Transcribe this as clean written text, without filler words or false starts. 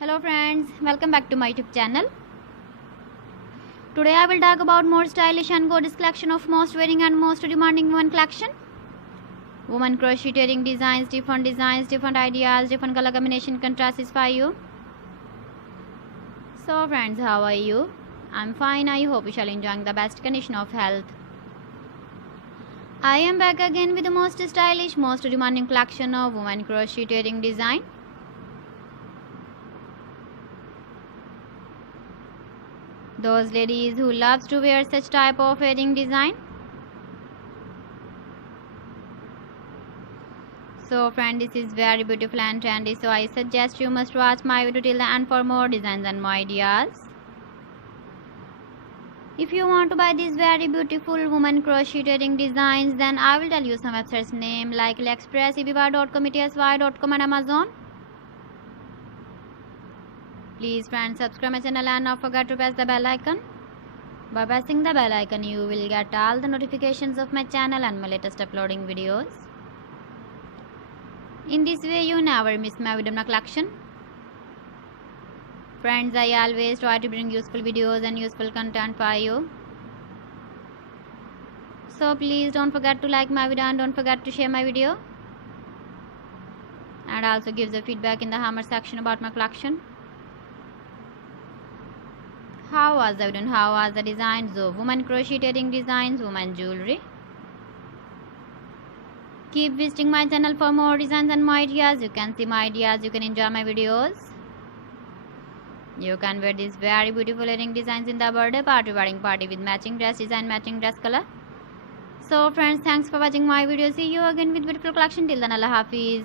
Hello friends, welcome back to my YouTube channel. Today I will talk about more stylish and gorgeous collection of most wearing and most demanding women collection. Women crocheting designs, different ideas, different color combination contrasts for you. So friends, how are you? I'm fine. I hope you shall enjoying the best condition of health. I am back again with the most stylish, most demanding collection of women crocheting design. Those ladies who loves to wear such type of wedding design. So friend, this is very beautiful and trendy, so I suggest you must watch my video till the end for more designs and more ideas. If you want to buy these very beautiful woman crocheting designs, then I will tell you some websites name like AliExpress, eBay.com, ETSY.com and Amazon. Please friends, subscribe my channel and not forget to press the bell icon. By pressing the bell icon, you will get all the notifications of my channel and my latest uploading videos. In this way, you never miss my video collection. Friends, I always try to bring useful videos and useful content for you. So please don't forget to like my video and don't forget to share my video. And also give the feedback in the comment section about my collection. How was the video? How was the designs of women crocheting designs, women jewelry? Keep visiting my channel for more designs and more ideas. You can see my ideas, you can enjoy my videos. You can wear these very beautiful earring designs in the birthday party, wedding party with matching dress design, matching dress color. So friends, thanks for watching my video. See you again with beautiful collection. Till then, Allah Hafiz.